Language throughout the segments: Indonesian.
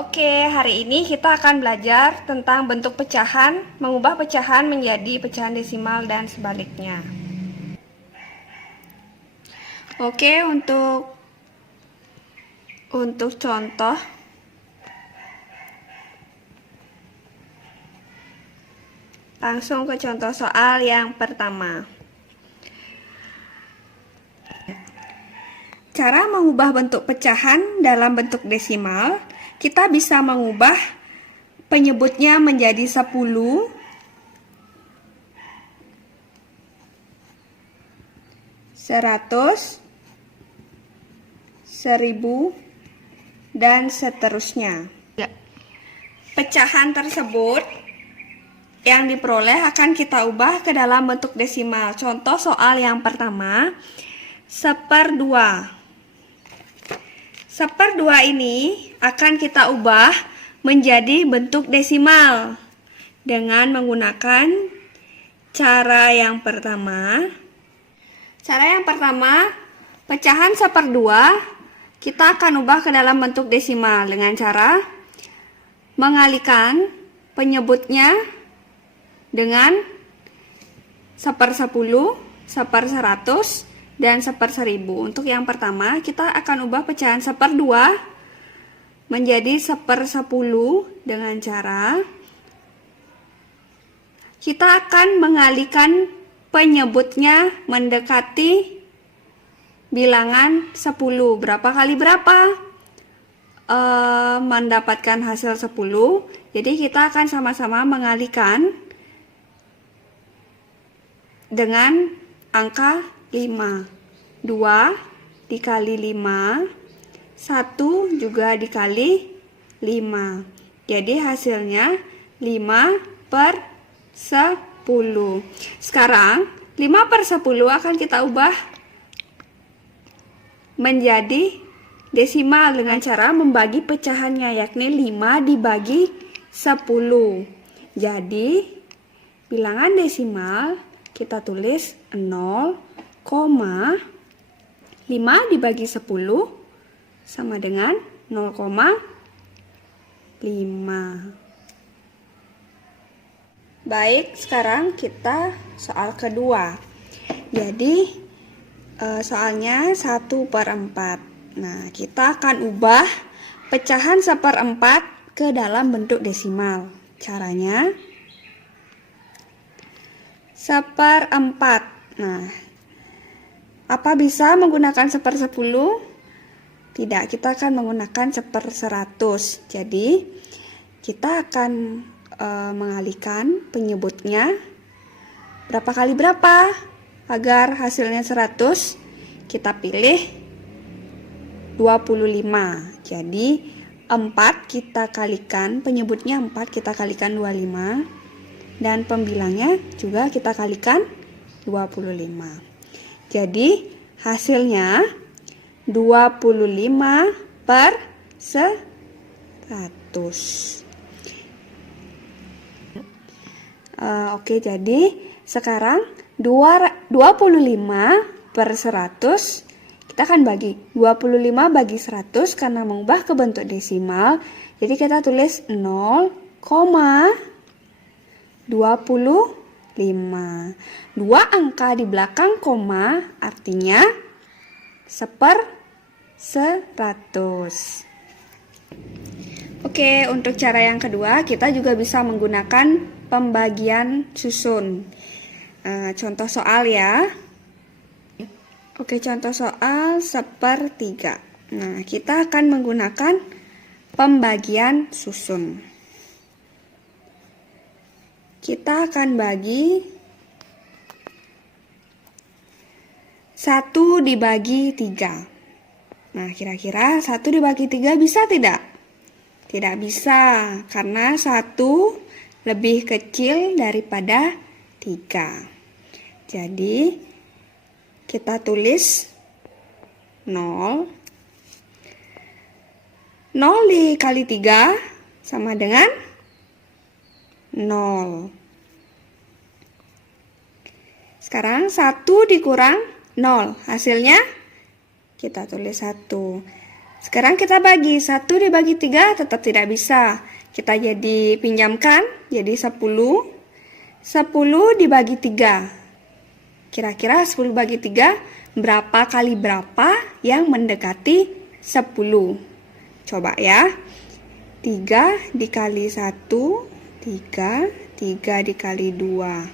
Oke, hari ini kita akan belajar tentang bentuk pecahan, mengubah pecahan menjadi pecahan desimal dan sebaliknya. Oke, untuk contoh, langsung ke contoh soal yang pertama. Cara mengubah bentuk pecahan dalam bentuk desimal, kita bisa mengubah penyebutnya menjadi 10, 100, 1000, dan seterusnya. Pecahan tersebut yang diperoleh akan kita ubah ke dalam bentuk desimal. Contoh soal yang pertama, 1/2. 1/2 ini akan kita ubah menjadi bentuk desimal dengan menggunakan cara yang pertama. Cara yang pertama, pecahan 1/2 kita akan ubah ke dalam bentuk desimal dengan cara mengalihkan penyebutnya dengan 1/10, 1/100, dan 1/1000. Untuk yang pertama, kita akan ubah pecahan 1/2 menjadi 1/10 dengan cara kita akan mengalihkan penyebutnya mendekati bilangan 10. Berapa kali berapa? Mendapatkan hasil 10. Jadi kita akan sama-sama mengalihkan dengan angka 5. 2 dikali 5, 1 juga dikali 5. Jadi hasilnya 5/10. Sekarang 5/10 akan kita ubah menjadi desimal dengan cara membagi pecahannya, yakni 5 dibagi 10. Jadi bilangan desimal kita tulis 0,5 dibagi 10 sama dengan 0,5. Baik, sekarang kita soal kedua. Jadi soalnya 1/4. Nah, kita akan ubah pecahan 1/4 ke dalam bentuk desimal. Caranya 1/4. Nah, apa bisa menggunakan 1/10? Tidak, kita akan menggunakan 1/100. Jadi, kita akan mengalihkan penyebutnya berapa kali berapa agar hasilnya 100. Kita pilih 25. Jadi 4 kita kalikan, penyebutnya 4 kita kalikan 25, dan pembilangnya juga kita kalikan 25. Jadi hasilnya 25/100. Oke, jadi sekarang 25/100 kita akan bagi 25 bagi 100 karena mengubah ke bentuk desimal. Jadi kita tulis 0,25. 2 angka di belakang koma artinya 1/100. Oke, untuk cara yang kedua kita juga bisa menggunakan pembagian susun. Contoh soal ya. Oke, contoh soal 1/3. Nah, kita akan menggunakan pembagian susun. Kita akan bagi 1 dibagi 3. Nah, kira-kira 1 dibagi 3 bisa tidak? Tidak bisa, karena 1 lebih kecil daripada 3. Jadi, kita tulis 0. 0 dikali 3 sama dengan 0. Sekarang 1 dikurang 0. Hasilnya kita tulis 1. Sekarang kita bagi 1 dibagi 3 tetap tidak bisa. Kita jadi pinjamkan jadi 10. 10 dibagi 3. Kira-kira 10 bagi 3 berapa kali berapa yang mendekati 10? Coba ya. 3 dikali 1, 3. 3 dikali 2,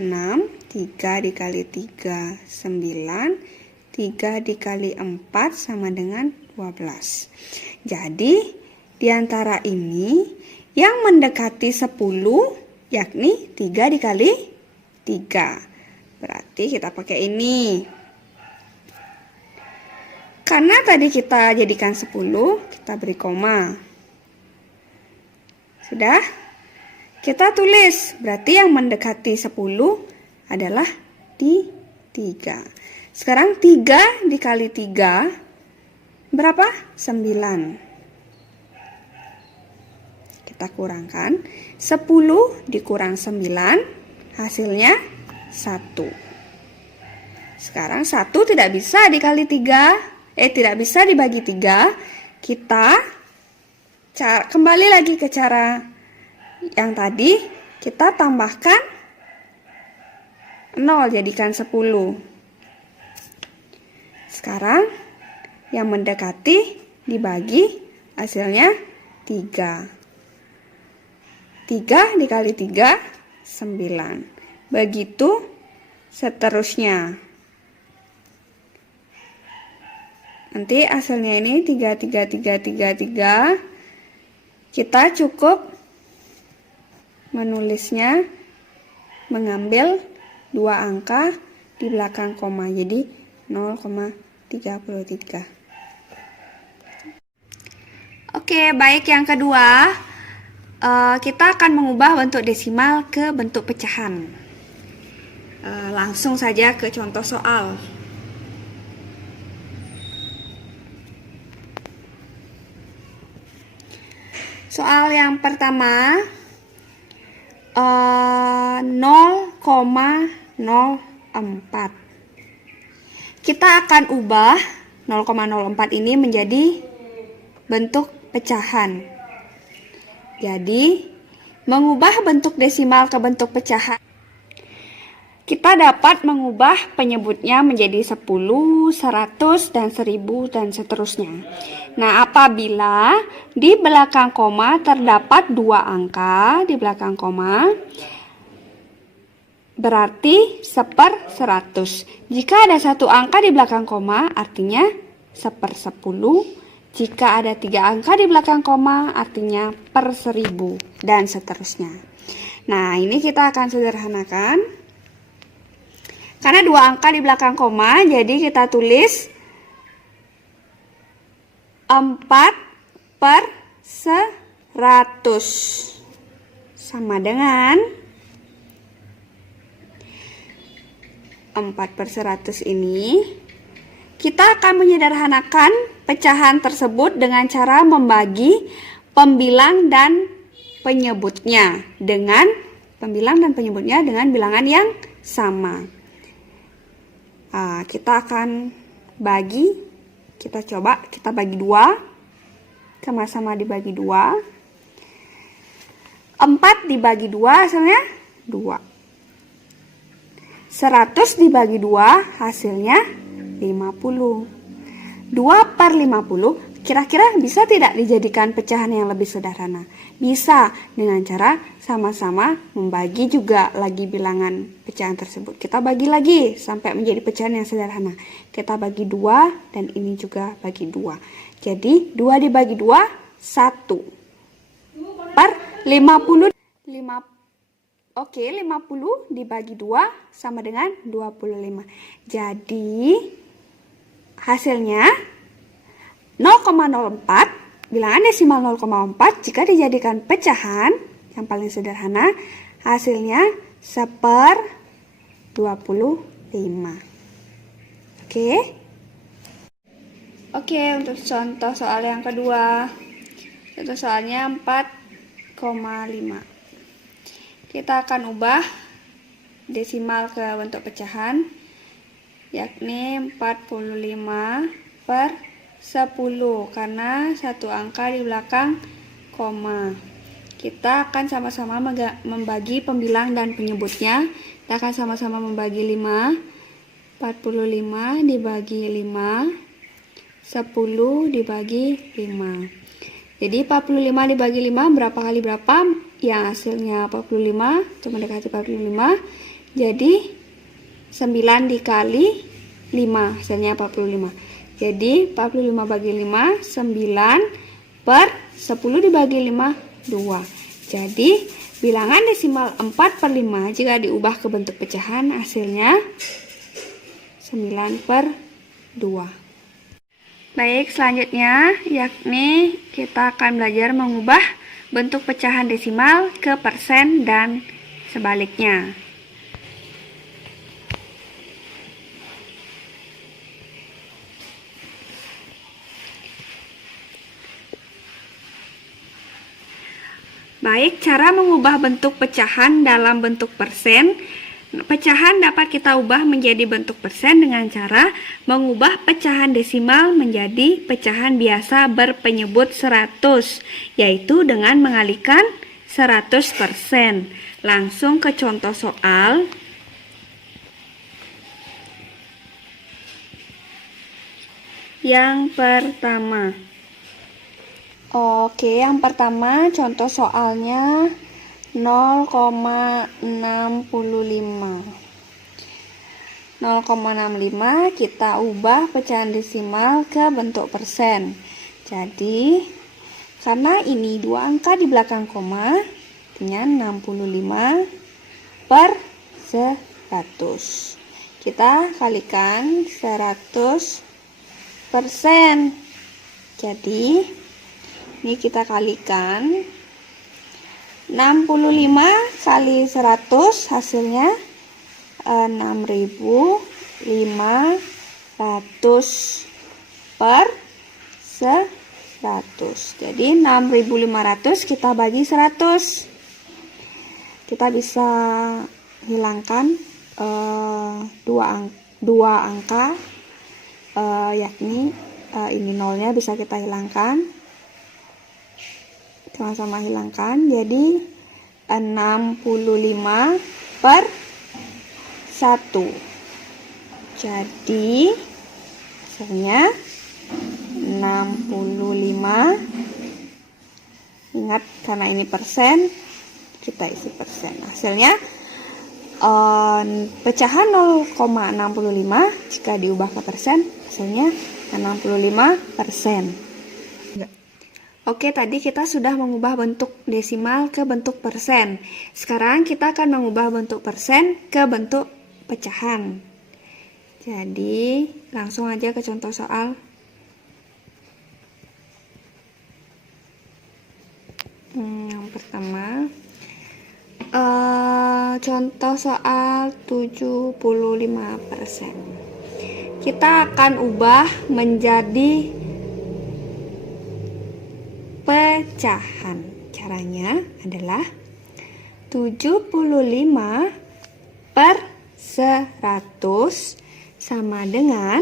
6. 3 dikali 3, 9. 3 dikali 4 sama dengan 12. Jadi, di antara ini yang mendekati 10 yakni 3 dikali 3. Berarti kita pakai ini. Karena tadi kita jadikan 10, kita beri koma. Sudah? Kita tulis. Berarti yang mendekati 10 adalah di 3. Sekarang 3 dikali 3 berapa? 9. Kita kurangkan. 10 dikurang 9 hasilnya 1. Sekarang 1 tidak bisa dikali 3. Tidak bisa dibagi 3. Kita kembali lagi ke cara yang tadi. Kita tambahkan 0 jadikan 10. Sekarang yang mendekati dibagi hasilnya 3. 3 dikali 3 9. Begitu seterusnya. Nanti hasilnya ini 3, 3, 3, 3, 3. Kita cukup menulisnya mengambil 2 angka di belakang koma. Jadi 0,33. Oke, baik, yang kedua. Kita akan mengubah bentuk desimal ke bentuk pecahan. Langsung saja ke contoh soal. Soal yang pertama, 0,04. Kita akan ubah 0,04 ini menjadi bentuk pecahan. Jadi, mengubah bentuk desimal ke bentuk pecahan, kita dapat mengubah penyebutnya menjadi 10, 100, dan 1000, dan seterusnya. Nah, apabila di belakang koma terdapat 2 angka di belakang koma, berarti 1/100. Jika ada 1 angka di belakang koma, artinya 1/10. Jika ada 3 angka di belakang koma, artinya 1/1000, dan seterusnya. Nah, ini kita akan sederhanakan. Karena 2 angka di belakang koma, jadi kita tulis 4/100. Sama dengan 4/100 ini. Kita akan menyederhanakan pecahan tersebut dengan cara membagi pembilang dan penyebutnya dengan bilangan yang sama. Kita akan bagi, kita bagi 2, sama-sama dibagi 2. 4 dibagi 2 hasilnya 2. 100 dibagi 2 hasilnya 50. 2/50 kira-kira bisa tidak dijadikan pecahan yang lebih sederhana? Bisa, dengan cara sama-sama membagi juga lagi bilangan pecahan tersebut. Kita bagi lagi sampai menjadi pecahan yang sederhana. Kita bagi 2 dan ini juga bagi 2. Jadi 2 dibagi 2 1 per 50. 50 dibagi 2 sama dengan 25. Jadi hasilnya 0,04, bilangan desimal 0,4 jika dijadikan pecahan yang paling sederhana, hasilnya 1/25. Oke, untuk contoh soal yang kedua. Itu soalnya 4,5. Kita akan ubah desimal ke bentuk pecahan, yakni 45/5. 10 karena satu angka di belakang koma. Kita akan sama-sama membagi pembilang dan penyebutnya. Kita akan sama-sama membagi 5. 45 dibagi 5, 10 dibagi 5. Jadi 45 dibagi 5 berapa kali berapa? Yang hasilnya 45, itu mendekati 45. Jadi 9 dikali 5 hasilnya 45. Jadi 45 bagi 5, 9 per 10 dibagi 5, 2. Jadi bilangan desimal 4/5 jika diubah ke bentuk pecahan hasilnya 9/2. Baik, selanjutnya yakni kita akan belajar mengubah bentuk pecahan desimal ke persen dan sebaliknya. Baik, cara mengubah bentuk pecahan dalam bentuk persen. Pecahan dapat kita ubah menjadi bentuk persen dengan cara mengubah pecahan desimal menjadi pecahan biasa berpenyebut 100, yaitu dengan mengalihkan 100%. Langsung ke contoh soal. Yang pertama. Oke, yang pertama contoh soalnya 0,65. 0,65 kita ubah pecahan desimal ke bentuk persen. Jadi, karena ini dua angka di belakang koma, artinya 65 per 100. Kita kalikan 100%. Jadi, ini kita kalikan 65 kali 100 hasilnya 6.500 per 100. Jadi 6.500 kita bagi 100. Kita bisa hilangkan dua angka, yakni ini nolnya bisa kita hilangkan. Sama-sama hilangkan, jadi 65 per 1. Jadi hasilnya 65. Ingat, karena ini persen, kita isi persen. Hasilnya pecahan 0,65 jika diubah ke persen, hasilnya 65%. Oke, tadi kita sudah mengubah bentuk desimal ke bentuk persen. Sekarang kita akan mengubah bentuk persen ke bentuk pecahan. Jadi, langsung aja ke contoh soal. Yang pertama, contoh soal 75%. Kita akan ubah menjadi pecahan. Caranya adalah 75 per 100 sama dengan,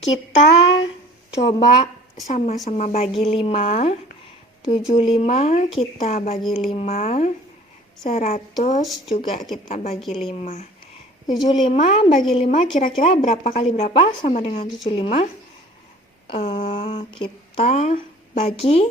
kita coba sama-sama bagi 5. 75 kita bagi 5, 100 juga kita bagi 5. 75 bagi 5 kira-kira berapa kali berapa sama dengan 75? Kita bagi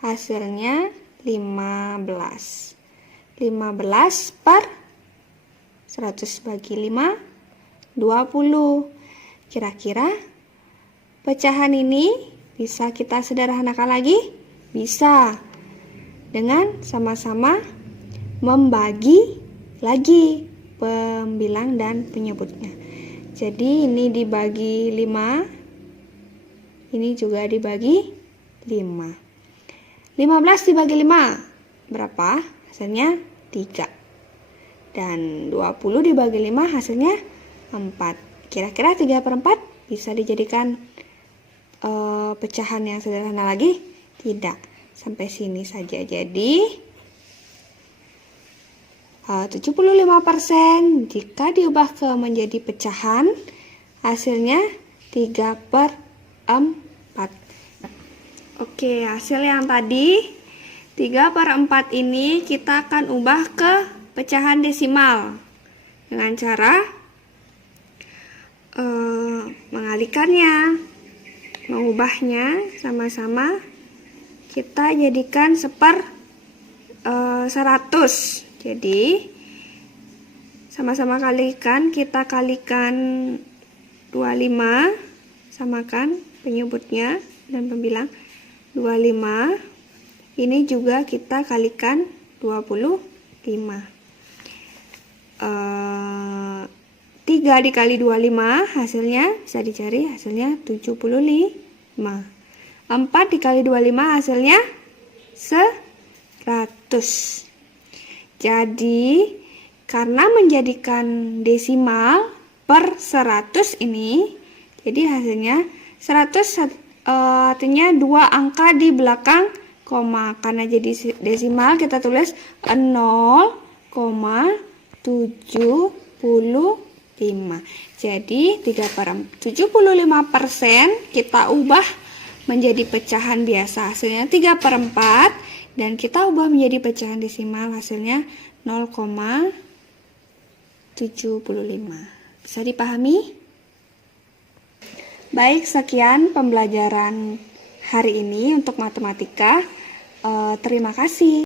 hasilnya 15. 15 per 100 bagi 5, 20. Kira-kira pecahan ini bisa kita sederhanakan lagi? Bisa. Dengan sama-sama membagi lagi pembilang dan penyebutnya. Jadi ini dibagi 5. Ini juga dibagi 5. 15 dibagi 5 berapa? Hasilnya 3. Dan 20 dibagi 5 hasilnya 4. Kira-kira 3/4 bisa dijadikan pecahan yang sederhana lagi? Tidak. Sampai sini saja. Jadi 75% jika diubah ke menjadi pecahan hasilnya 3/4. Oke, hasil yang tadi 3/4 ini kita akan ubah ke pecahan desimal dengan cara mengalihkannya, mengubahnya sama-sama kita jadikan 100. Jadi sama-sama kalikan, kita kalikan 25, samakan penyebutnya dan pembilang 25. Ini juga kita kalikan 25. 3 dikali 25 hasilnya bisa dicari, hasilnya 75. 4 dikali 25 hasilnya 100. Jadi karena menjadikan desimal per 100 ini, jadi hasilnya 100 artinya 2 angka di belakang koma. Karena jadi desimal kita tulis 0,75. Jadi 75% kita ubah menjadi pecahan biasa, hasilnya 3/4, dan kita ubah menjadi pecahan desimal, hasilnya 0,75. Bisa dipahami? Baik, sekian pembelajaran hari ini untuk matematika. Terima kasih.